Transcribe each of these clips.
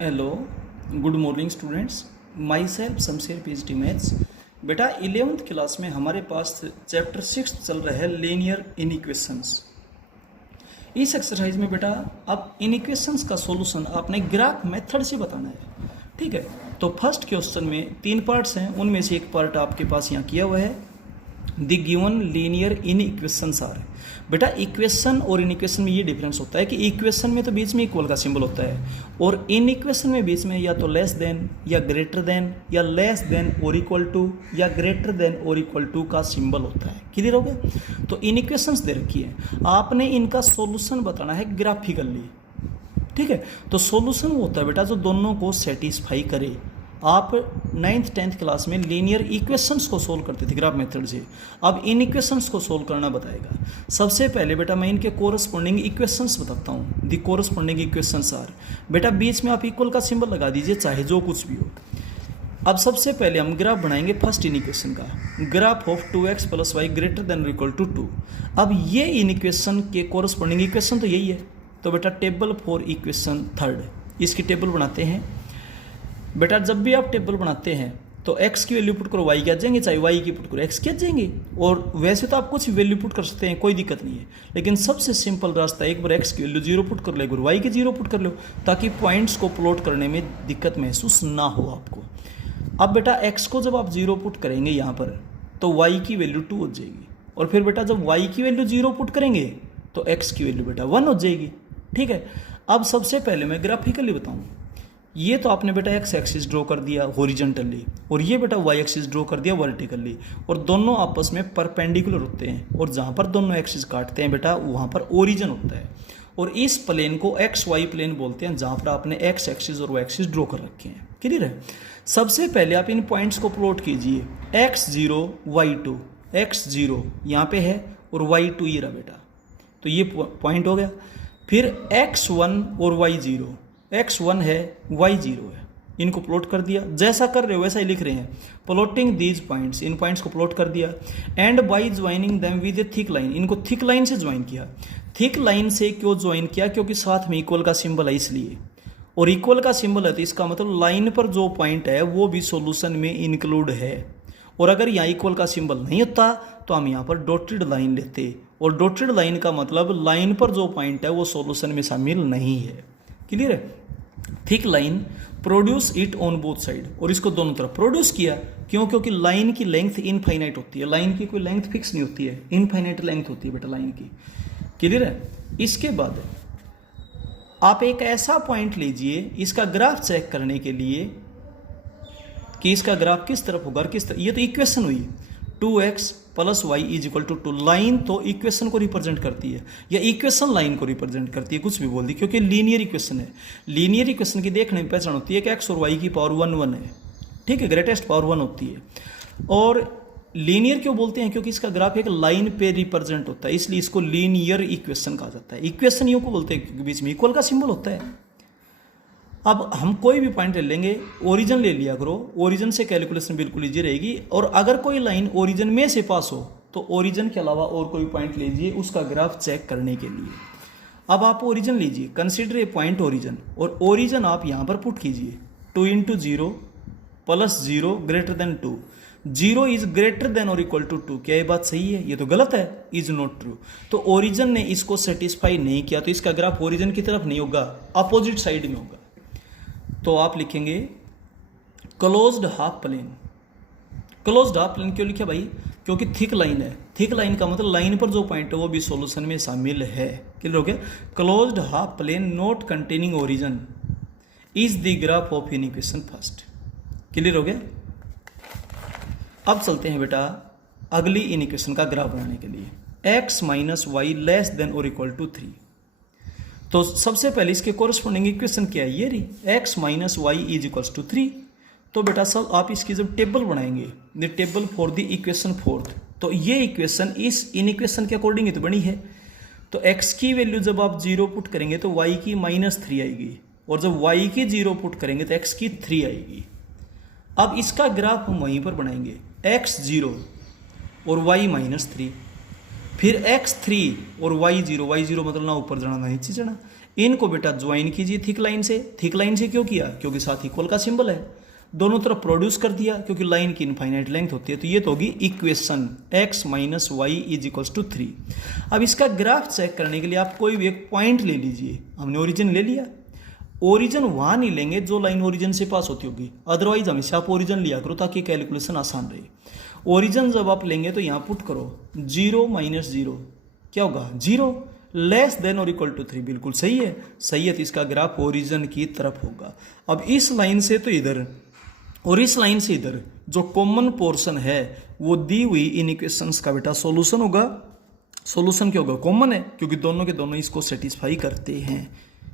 Hello, good morning students. My self Shamsher PhD maths. बेटा 11th class में हमारे पास chapter 6 चल रहा है लीनियर इनइक्वेशंस। इस एक्सरसाइज में बेटा अब इनइक्वेशंस का सॉल्यूशन आपने ग्राफ मेथड से बताना है। ठीक है, तो फर्स्ट क्वेश्चन में 3 पार्ट्स हैं, उनमें से एक पार्ट आपके पास यहाँ किया हुआ है, द गिवन लीनियर इनइक्वेशंस आर। बेटा इक्वेशन और इनइक्वेशन में ये डिफरेंस होता है कि इक्वेशन में तो बीच में इक्वल का सिंबल होता है और इनइक्वेशन में बीच में या तो लेस देन या ग्रेटर देन या लेस देन और इक्वल टू या ग्रेटर देन और इक्वल टू का सिंबल होता है। क्लियर हो गया? तो इनइक्वेशंस दे रखी है, आपने इनका सॉल्यूशन बताना है ग्राफिकली। ठीक है, तो सॉल्यूशन वो होता है बेटा जो दोनों को सेटिस्फाई करे। आप 9th 10th क्लास में लीनियर इक्वेशंस को सोल्व करते थे ग्राफ मेथड से, अब इन इक्वेशंस को सोल्व करना बताएगा। सबसे पहले बेटा मैं इनके कोरस्पॉन्डिंग इक्वेशंस बताता हूँ। द कोरस्पॉन्डिंग इक्वेशंस आर, बेटा बीच में आप इक्वल का सिंबल लगा दीजिए चाहे जो कुछ भी हो। अब सबसे पहले हम ग्राफ बनाएंगे फर्स्ट इन इक्वेशन का, graph of 2x + y greater than equal to 2। अब ये इन इक्वेशन के कोरस्पॉन्डिंग इक्वेशन तो यही है, तो बेटा टेबल फॉर इक्वेशन थर्ड, इसकी टेबल बनाते हैं। बेटा जब भी आप टेबल बनाते हैं तो x की वैल्यू पुट करो y की आ जाएंगे, चाहे y की पुट करो x की आ जाएंगे। और वैसे तो आप कुछ वैल्यू पुट कर सकते हैं, कोई दिक्कत नहीं है, लेकिन सबसे सिंपल रास्ता एक बार x की वैल्यू 0 पुट कर लो, एक बार y की 0 पुट कर लो, ताकि पॉइंट्स को प्लॉट करने में दिक्कत महसूस ना हो आपको। अब बेटा x को जब आप 0 पुट करेंगे यहाँ पर तो y की वैल्यू 2 हो जाएगी, और फिर बेटा जब y की वैल्यू 0 पुट करेंगे तो x की वैल्यू बेटा 1 हो जाएगी। ठीक है, अब सबसे पहले मैं ग्राफिकली बताऊँ। ये तो आपने बेटा एक्स एक्सिस ड्रॉ कर दिया हॉरिजॉन्टली, और ये बेटा वाई एक्सिस ड्रॉ कर दिया वर्टिकली, और दोनों आपस में परपेंडिकुलर होते हैं, और जहाँ पर दोनों एक्सिस काटते हैं बेटा वहाँ पर ओरिजिन होता है। और इस प्लेन को एक्स वाई प्लेन बोलते हैं, जहाँ पर आपने एक्स एक्सिस और वाई एक्सिस ड्रॉ कर रखे हैं। क्लियर है? सबसे पहले आप इन पॉइंट्स को प्लॉट कीजिए, x0 y2, x0 यहाँ पे है और y2 ये रहा बेटा, तो ये पॉइंट हो गया। फिर x1 और y0, x1 है y0 है, इनको प्लॉट कर दिया, जैसा कर रहे हो वैसा ही लिख रहे हैं, plotting these points, in points को प्लॉट कर दिया। And by joining them with A thick line, इनको थिक लाइन से ज्वाइन किया। थिक लाइन से क्यों ज्वाइन किया? क्योंकि साथ में इक्वल का सिंबल है इसलिए, और इक्वल का सिंबल है तो इसका मतलब लाइन पर जो पॉइंट है वो भी सॉल्यूशन में इंक्लूड है। और अगर यहाँ इक्वल का सिंबल नहीं होता तो हम यहाँ पर डॉटेड लाइन लेते, और डॉटेड लाइन का मतलब लाइन पर जो पॉइंट है वो सॉल्यूशन में शामिल नहीं है। क्लियर है? Thick line produce it on both side, और इसको दोनों तरफ प्रोड्यूस किया। क्यों? क्योंकि लाइन की लेंथ इनफाइनाइट होती है, लाइन की कोई लेंथ फिक्स नहीं होती है, इनफाइनाइट लेंथ होती है बेटा लाइन की। क्लियर है? इसके बाद आप एक ऐसा पॉइंट लीजिए इसका ग्राफ चेक करने के लिए कि इसका ग्राफ किस तरफ होगा, किस तरफ। ये तो इक्वेशन हुई 2x + y = 2। लाइन तो इक्वेशन को रिप्रेजेंट करती है, या इक्वेशन लाइन को रिप्रेजेंट करती है, कुछ भी बोल दी, क्योंकि लीनियर इक्वेशन है। लीनियर इक्वेशन की देखने में पहचान होती है कि x और y की पावर 1 1 है। ठीक है, ग्रेटेस्ट पावर 1 होती है। और लीनियर क्यों बोलते हैं? क्योंकि इसका ग्राफ एक लाइन पे रिप्रेजेंट होता है, इसलिए इसको लीनियर इक्वेशन कहा जाता है। इक्वेशन यूं को बोलते हैं क्योंकि बीच में इक्वल का सिंबल होता है। अब हम कोई भी पॉइंट ले लेंगे, ओरिजिन ले लिया करो, ओरिजिन से कैलकुलेशन बिल्कुल ईजी रहेगी। और अगर कोई लाइन ओरिजिन में से पास हो तो ओरिजिन के अलावा और कोई पॉइंट लीजिए उसका ग्राफ चेक करने के लिए। अब आप ओरिजिन लीजिए, कंसीडर ए पॉइंट ओरिजिन, और ओरिजिन आप यहाँ पर पुट कीजिए 2 × 0 + 0 greater than 2। 0 is greater than और इक्वल टू 2। क्या ये बात सही है? ये तो गलत है, इज नॉट ट्रू। तो ओरिजिन ने इसको सेटिस्फाई नहीं किया, तो इसका ग्राफ ओरिजिन की तरफ नहीं होगा, अपोजिट साइड में होगा। तो आप लिखेंगे closed half plane. Closed half plane क्यों लिखा भाई? क्योंकि थिक लाइन है, थिक लाइन का मतलब लाइन पर जो पॉइंट है वो भी सॉल्यूशन में शामिल है। क्लियर हो गया? Closed half plane not containing origin is the graph of inequation first. Clear हो गया? अब चलते हैं बेटा अगली इन इक्वेशन का ग्राफ बनाने के लिए, x - y लेस देन और इक्वल टू 3। तो सबसे पहले इसके कोरस्पॉन्डिंग इक्वेशन क्या है? ये रही, x - y = 3। तो बेटा सब आप इसकी जब टेबल बनाएंगे, the table for the equation fourth, तो ये इक्वेशन इस इन इक्वेशन के अकॉर्डिंग ही तो बनी है। तो x की वैल्यू जब आप 0 पुट करेंगे तो y की -3 आएगी, और जब y की 0 पुट करेंगे तो x की 3 आएगी। अब इसका ग्राफ हम वहीं पर बनाएंगे, x0 और y -3, फिर x3 और y0 मतलब ना ऊपर जाना ना नीचे जाना, इनको बेटा ज्वाइन कीजिए थिक लाइन से। थिक लाइन से क्यों किया? क्योंकि साथ इक्वल का सिंबल है। दोनों तरफ प्रोड्यूस कर दिया क्योंकि लाइन की इनफाइनाइट लेंथ होती है। तो ये तो होगी equation x minus y is equals to 3। अब इसका ग्राफ चेक करने के लिए आप कोई भी एक पॉइंट ले लीजिए। हमने ओरिजिन ले लिया। ओरिजिन वहां नहीं लेंगे जो लाइन ओरिजिन से पास होती होगी, अदरवाइज हमेशा आप ओरिजिन लिया करो ताकि कैलकुलेशन आसान रहे। ओरिजिन जब आप लेंगे तो यहाँ पुट करो 0 माइनस 0 क्या होगा 0 लेस देन और इक्वल टू 3। बिल्कुल सही है, सही है। तो इसका ग्राफ ओरिजिन की तरफ होगा। अब इस लाइन से तो इधर और इस लाइन से इधर जो कॉमन पोर्शन है वो दी हुई इन इक्वेशंस का बेटा सॉल्यूशन होगा। सॉल्यूशन क्या होगा? कॉमन है क्योंकि दोनों के दोनों इसको सेटिस्फाई करते हैं।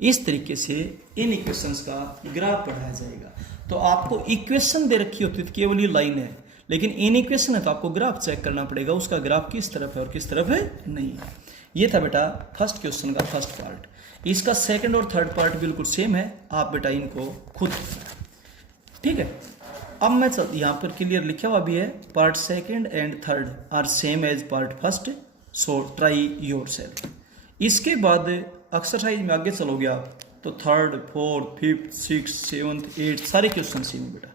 इस तरीके से इन इक्वेशंस का ग्राफ बढ़ाया जाएगा। तो आपको इक्वेशन दे रखी होती है केवल ये लाइन है, लेकिन इन इक्वेशन है तो आपको ग्राफ चेक करना पड़ेगा उसका ग्राफ किस तरफ है और किस तरफ है नहीं है। ये था बेटा फर्स्ट क्वेश्चन का फर्स्ट पार्ट। इसका सेकंड और थर्ड पार्ट बिल्कुल सेम है, आप बेटा इनको खुद ठीक है। अब मैं यहाँ पर क्लियर लिखा हुआ भी है part second and third are same as part first, so try yourself. इसके बाद एक्सरसाइज में आगे चलोगे आप तो third fourth fifth six seventh eighth सारे क्वेश्चन सेम है बेटा।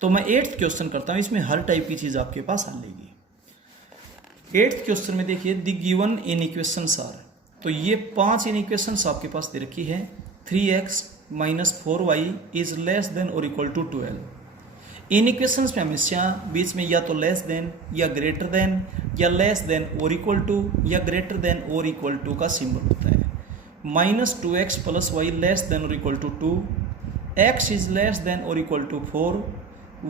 तो मैं एट्थ क्वेश्चन करता हूँ, इसमें हर टाइप की चीज़ आपके पास आ लेगी। एट्थ क्वेश्चन में देखिए the given inequations are, तो ये 5 इन इक्वेशंस आपके पास दे रखी है। 3x minus 4y is less than और इक्वल टू 12। इन इक्वेशंस में हमेशा बीच में या तो लेस देन या ग्रेटर देन या लेस देन और इक्वल टू या ग्रेटर देन और इक्वल टू का सिंबल होता है। Minus 2x plus Y less than और equal to 2, x is less than और equal to 4,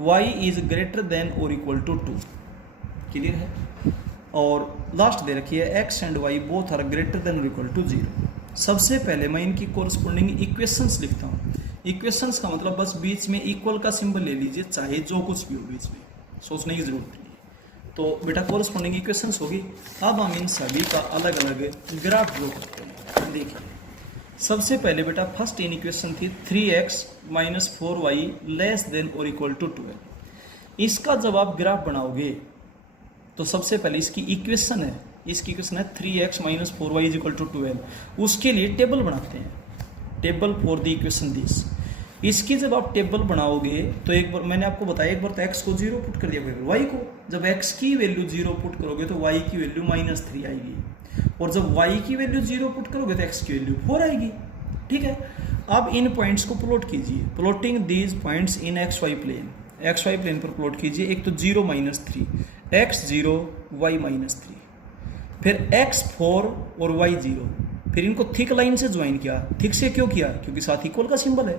y is greater than और इक्वल टू 2। क्लियर है? और लास्ट दे रखी है x and y both are greater than और इक्वल टू 0। सबसे पहले मैं इनकी कोरस्पोंडिंग इक्वेशंस लिखता हूँ। इक्वेशंस का मतलब बस बीच में इक्वल का सिंबल ले लीजिए, चाहे जो कुछ भी हो बीच में, सोचने की जरूरत नहीं है। तो बेटा कोरस्पोंडिंग इक्वेशंस होगी। अब हम इन सभी का अलग अलग ग्राफ ड्रॉ करते हैं। देखिए सबसे पहले बेटा फर्स्ट इन इक्वेशन थी 3x minus 4y less than और इक्वल टू 12। इसका जब आप ग्राफ बनाओगे तो सबसे पहले इसकी इक्वेशन है, इसकी इक्वेशन है 3x minus 4y is equal to 12। उसके लिए टेबल बनाते हैं, table for the equation this. इसकी जब आप टेबल बनाओगे तो एक बार मैंने आपको बताया, एक बार तो x को 0 पुट कर दिया, y को जब x की वैल्यू 0 पुट करोगे तो y की वैल्यू -3 आएगी, और जब y की वैल्यू 0 पुट करोगे तो x की वैल्यू 4 आएगी। ठीक है, अब इन पॉइंट्स को प्लॉट कीजिए। Plotting these points in xy plane, xy plane पर प्लॉट कीजिए। एक तो 0 -3, x 0 y -3, फिर x 4 और y 0। फिर इनको थिक लाइन से ज्वाइन किया। थिक से क्यों किया? क्योंकि साथ इक्वल का सिंबल है।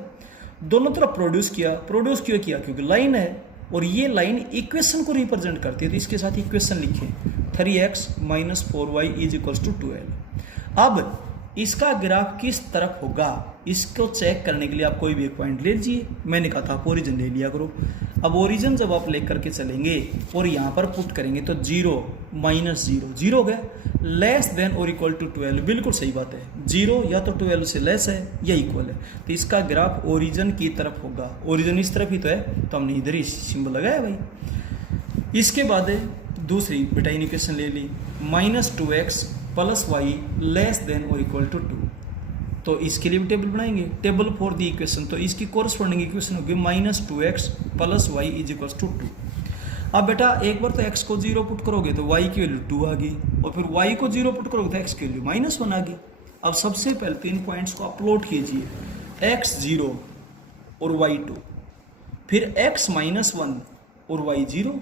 दोनों तरफ प्रोड्यूस किया। प्रोड्यूस क्यों किया? क्योंकि लाइन है और ये लाइन इक्वेशन को रिप्रेजेंट करती है, तो इसके साथ इक्वेशन लिखें 3x minus 4y is equals to 12। अब इसका ग्राफ किस तरफ होगा इसको चेक करने के लिए आप कोई भी एक पॉइंट ले लीजिए। मैंने कहा था आप ओरिजिन ले लिया करो। अब ओरिजिन जब आप लेकर के चलेंगे और यहाँ पर पुट करेंगे तो 0 माइनस 0 0 हो गया, लेस देन और इक्वल टू 12। बिल्कुल सही बात है, 0 या तो 12 से लेस है या इक्वल है, तो इसका ग्राफ ओरिजिन की तरफ होगा। ओरिजिन इस तरफ ही तो है तो हमने इधर ही सिंबल लगाया भाई। इसके बाद दूसरी बेटा इक्वेशन ले ली, -2x plus Y less than और इक्वल टू 2। तो इसके लिए भी टेबल बनाएंगे, टेबल फॉर द इक्वेशन। तो इसकी कोरस्पोंडिंग इक्वेशन होगी -2x plus y is equal to 2। अब बेटा एक बार तो x को 0 पुट करोगे तो y की वैल्यू 2 आ गई, और फिर y को 0 पुट करोगे तो x की वैल्यू -1 आ गई। अब सबसे पहले 3 पॉइंट्स को अपलोड कीजिए, x 0 और y 2, फिर x -1 और y 0।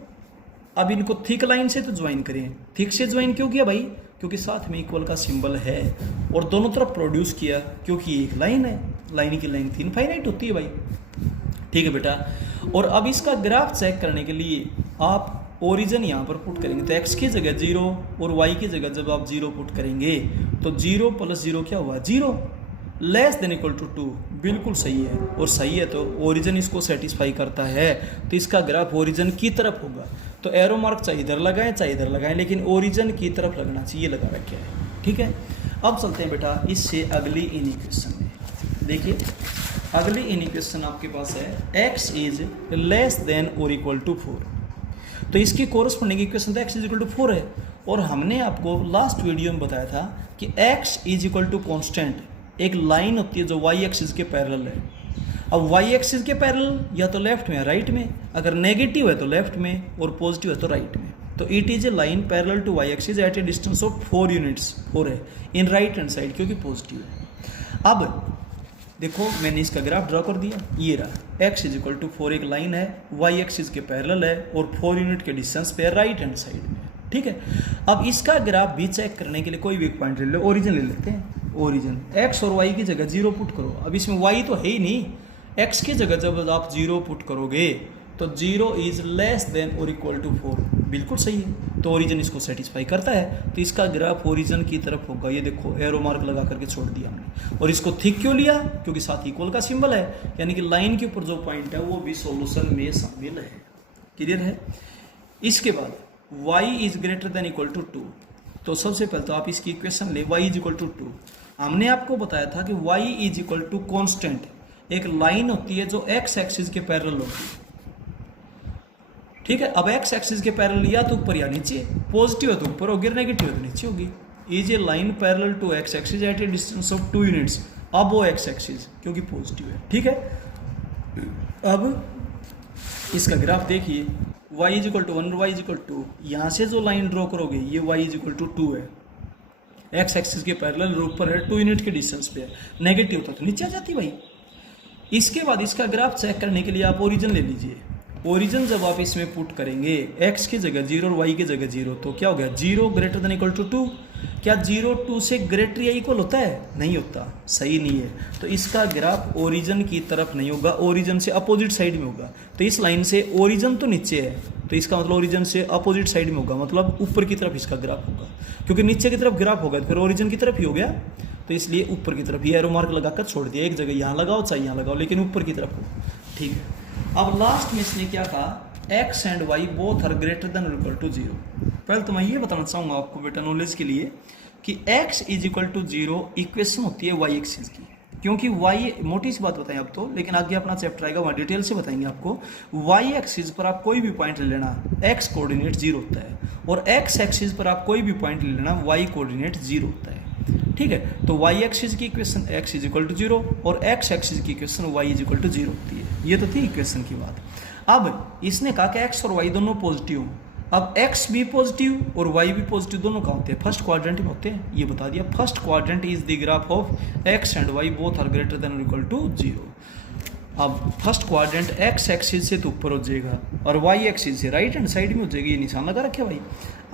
अब इनको थिक लाइन से तो ज्वाइन करें। थिक से ज्वाइन क्यों किया भाई? क्योंकि साथ में इक्वल का सिंबल है, और दोनों तरफ प्रोड्यूस किया क्योंकि एक लाइन है, लाइन की लेंथ इनफाइनाइट होती है भाई। ठीक है बेटा, और अब इसका ग्राफ चेक करने के लिए आप ओरिजिन यहाँ पर पुट करेंगे तो x की जगह 0 और y की जगह जब आप 0 पुट करेंगे तो 0 प्लस 0 क्या हुआ? 0 लेस देन इक्वल टू 2। बिल्कुल सही है, और सही है तो ओरिजिन इसको सेटिस्फाई करता है, तो इसका ग्राफ ओरिजिन की तरफ होगा। तो एरो मार्क चाहे इधर लगाएं चाहे इधर लगाएं, लेकिन ओरिजिन की तरफ लगना चाहिए, लगा रखे है। ठीक है, अब चलते हैं बेटा इससे अगली इन इक्वेशन में। देखिए अगली इन इक्वेशन आपके पास है x इज लेस देन और इक्वल टू 4। तो इसकी कोरस्पोंडिंग इक्वेशन तो x इज इक्वल टू 4 है, और हमने आपको लास्ट वीडियो में बताया था कि x is equal to constant एक लाइन होती है जो वाई एक्सिस के पैरेलल है। अब वाई एक्सिस के पैरेलल या तो लेफ्ट में या राइट में, अगर नेगेटिव है तो लेफ्ट में और पॉजिटिव है तो राइट में। तो it is a line parallel to y axis at a distance of 4 units, 4 है इन राइट हैंड साइड क्योंकि पॉजिटिव है। अब देखो मैंने इसका ग्राफ ड्रॉ कर दिया, ये रहा x इज इक्वल टू 4 एक लाइन है, y एक्सिस के पैरेलल है और 4 यूनिट के डिस्टेंस पे राइट हैंड साइड में, ठीक है। अब इसका ग्राफ भी चेक करने के लिए कोई भी एक पॉइंट ले लो, ओरिजिन ले लेते हैं, ओरिजिन x और y की जगह 0 पुट करो। अब इसमें y तो है ही नहीं, x की जगह जब आप 0 पुट करोगे तो 0 इज लेस देन और इक्वल टू 4, बिल्कुल सही है। तो ओरिजिन इसको सेटिस्फाई करता है, तो इसका ग्राफ ओरिजिन की तरफ होगा। ये देखो एरो मार्क लगा करके छोड़ दिया हमने। और इसको थिक क्यों लिया? क्योंकि साथ इक्वल का सिंबल है, यानी कि लाइन के ऊपर जो पॉइंट है वो भी सॉल्यूशन में शामिल है। क्लियर है? इसके बाद y is greater than equal to 2। तो सबसे पहले तो आप इसकी इक्वेशन ले, y इज इक्वल टू 2। हमने आपको बताया था कि y is equal to constant, एक लाइन होती है जो x एक्सिस के पैरेलल होती है, ठीक है। अब x एक्सिस के पैरेलल या तो ऊपर या नीचे, पॉजिटिव है तो ऊपर होगी, नेगेटिव है तो नीचे होगी। Is a line parallel to x axis at a distance of 2 units. अब वो x एक्सिस क्योंकि पॉजिटिव है, ठीक है। अब इसका ग्राफ देखिए, y इज इक्वल टू 1 और y इज इक्वल टू, यहाँ से जो लाइन ड्रॉ करोगे ये y इज इक्वल टू 2 है, x एक्सिस के पैरेलल ऊपर है, 2 यूनिट के डिस्टेंस पे है, नेगेटिव होता तो नीचे आ जाती भाई। इसके बाद इसका ग्राफ चेक करने के लिए आप ओरिजिन ले लीजिए। ओरिजिन जब आप इसमें पुट करेंगे x की जगह 0 और y की जगह 0, तो क्या हो गया? 0 ग्रेटर देन इक्वल टू 2। क्या 0 2 से ग्रेटर या इक्वल होता है? नहीं होता, सही नहीं है। तो इसका ग्राफ ओरिजिन की तरफ नहीं होगा, ओरिजिन से अपोजिट साइड में होगा। तो इस लाइन से ओरिजिन तो नीचे है, तो इसका मतलब ओरिजिन से अपोजिट साइड में होगा, मतलब ऊपर की तरफ इसका ग्राफ होगा। क्योंकि नीचे की तरफ ग्राफ होगा तो फिर ओरिजिन की तरफ ही हो गया, तो इसलिए ऊपर की तरफ ये एरो मार्क लगाकर छोड़ दिया। एक जगह यहाँ लगाओ चाहे यहाँ लगाओ, लेकिन ऊपर की तरफ हो, ठीक है। अब लास्ट में इसने क्या कहा? x and y both are greater than और इक्वल टू 0। पहले तो मैं ये बताना चाहूँगा आपको बेटा नॉलेज के लिए कि x is equal to 0 equation होती है y एक्सिस की, क्योंकि y, मोटी सी बात बताएं अब तो, लेकिन आगे अपना चैप्टर आएगा वहाँ डिटेल से बताएंगे आपको। y एक्सिस पर आप कोई भी पॉइंट ले लेना, x कोऑर्डिनेट 0 होता है, और x एक्सिस पर आप कोई भी पॉइंट ले लेना, y कोऑर्डिनेट 0 होता है, ठीक है। तो y एक्सिस की equation x is equal to 0 और x एक्सिस की equation y is equal to 0 होती है। ये तो थी इक्वेशन की बात। अब इसने कहा कि x और y दोनों पॉजिटिव हो। अब x भी पॉजिटिव और y भी पॉजिटिव, दोनों कहाँ होते हैं? फर्स्ट क्वाड्रेंट में होते हैं, ये बता दिया। First quadrant is the graph of x and y both are greater than और इक्वल टू 0। अब फर्स्ट क्वाड्रेंट x एक्सिस से तो ऊपर हो जाएगा और y एक्सिस से राइट हैंड साइड में हो जाएगी, ये निशान लगा रखे भाई।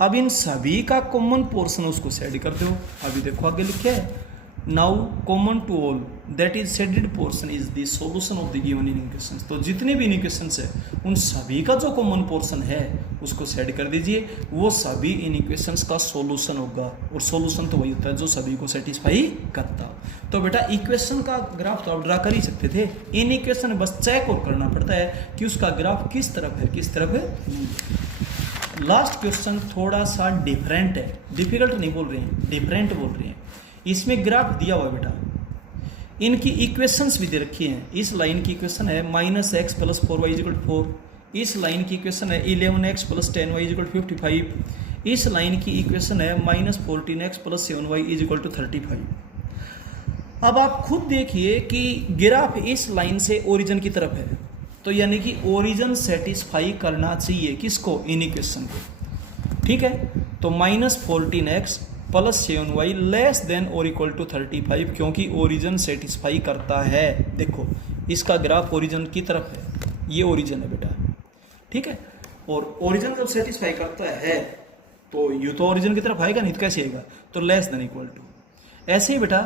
अब इन सभी का कॉमन पोर्शन उसको सेड कर दो। अभी देखो आगे लिखे है, now common to all that is shaded portion is the solution of the given equations. तो जितने भी इक्वेशंस है उन सभी का जो कॉमन पोर्शन है उसको सेड कर दीजिए, वो सभी इन इक्वेशंस का सॉल्यूशन होगा। और सॉल्यूशन तो वही होता है जो सभी को सेटिस्फाई करता हो। तो बेटा इक्वेशन का ग्राफ तो आप ड्रा कर ही सकते थे, इन इक्वेशन बस चेक और करना पड़ता है कि उसका ग्राफ किस तरफ है किस तरफ है। लास्ट क्वेश्चन थोड़ा सा डिफरेंट है, डिफिकल्ट नहीं बोल रहे हैं, डिफरेंट बोल रहे हैं। इसमें ग्राफ दिया हुआ है बेटा, इनकी इक्वेशंस भी दे रखी हैं। इस लाइन की इक्वेशन है -x + 4y = 4। इस लाइन की इक्वेशन है 11x + 10y = 55। इस लाइन की इक्वेशन है -14x + 7y = 35। अब आप खुद देखिए कि ग्राफ इस लाइन से ओरिजिन की तरफ है, तो यानी कि ओरिजिन सेटिस्फाई करना चाहिए किसको? इन इक्वेशन को, ठीक है। तो -14x + 7y लेस देन और इक्वल टू 35, क्योंकि ओरिजिन सेटिस्फाई करता है। देखो इसका ग्राफ ओरिजिन की तरफ है, ये ओरिजिन है बेटा, ठीक है। और ओरिजिन जब सेटिस्फाई करता है तो यू तो ओरिजिन की तरफ आएगा, नहीं तो कैसे आएगा? तो लेस देन इक्वल टू। ऐसे ही बेटा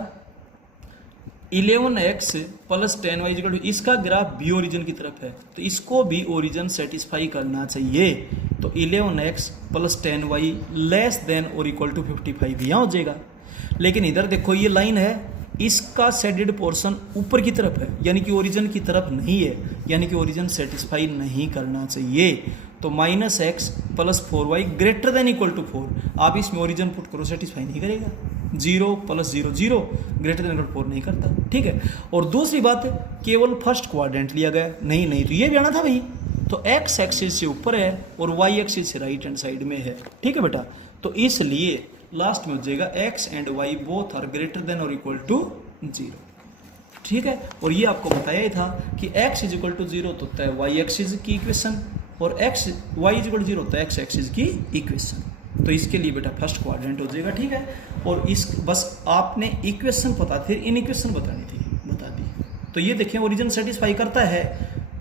11x + 10y = इसका ग्राफ भी ओरिजिन की तरफ है, तो इसको भी ओरिजिन सेटिस्फाई करना चाहिए। तो 11x + 10y लेस देन और इक्वल टू 55 यहाँ हो जाएगा। लेकिन इधर देखो ये लाइन है, इसका शेडेड पोर्शन ऊपर की तरफ है, यानी कि ओरिजिन की तरफ नहीं है, यानी कि ओरिजिन सेटिस्फाई नहीं करना चाहिए। तो -x + 4y greater than equal to 4, आप इसमें ओरिजिन पुट करो, सेटिस्फाई नहीं करेगा। 0 + 0 0 ग्रेटर देन इक्वल टू 4 नहीं करता, ठीक है। और दूसरी बात केवल फर्स्ट क्वाड्रेंट लिया गया, नहीं तो ये भी आना था भाई। तो x एक्सिस से ऊपर है और y एक्सिस से राइट हैंड साइड में है, ठीक है बेटा। तो इसलिए लास्ट में हो जाएगा x and y both are greater than और इक्वल टू जीरो। ठीक है, और ये आपको बताया ही था कि x is equal to zero तो होता है y एक्सिस की इक्वेशन, और x y is equal zero होता है x एक्सिस की इक्वेशन। तो इसके लिए बेटा फर्स्ट क्वाड्रेंट हो जाएगा। ठीक है, और इस बस आपने इक्वेशन पता थी, इन इक्वेशन बतानी थी, बता दी। तो ये देखें ओरिजिन सेटिस्फाई करता है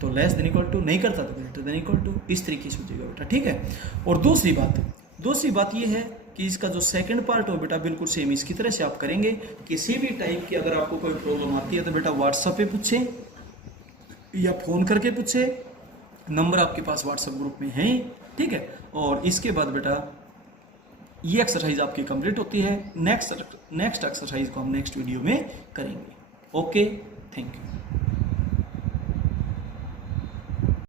तो लेस देन इक्वल टू, नहीं करता तो ग्रेटर देन इक्वल टू, इस तरीके से हो जाएगा बेटा। ठीक है, और दूसरी बात ये है कि इसका जो सेकंड पार्ट हो बेटा बिल्कुल सेम इसकी तरह से आप करेंगे। किसी भी टाइप की अगर आपको कोई प्रॉब्लम आती है तो बेटा व्हाट्सएप पे पूछें या फोन करके पूछे, नंबर आपके पास व्हाट्सएप ग्रुप में है। ठीक है, और इसके बाद बेटा ये एक्सरसाइज आपकी कंप्लीट होती है। नेक्स्ट एक्सरसाइज को हम नेक्स्ट वीडियो में करेंगे। Okay, thank you.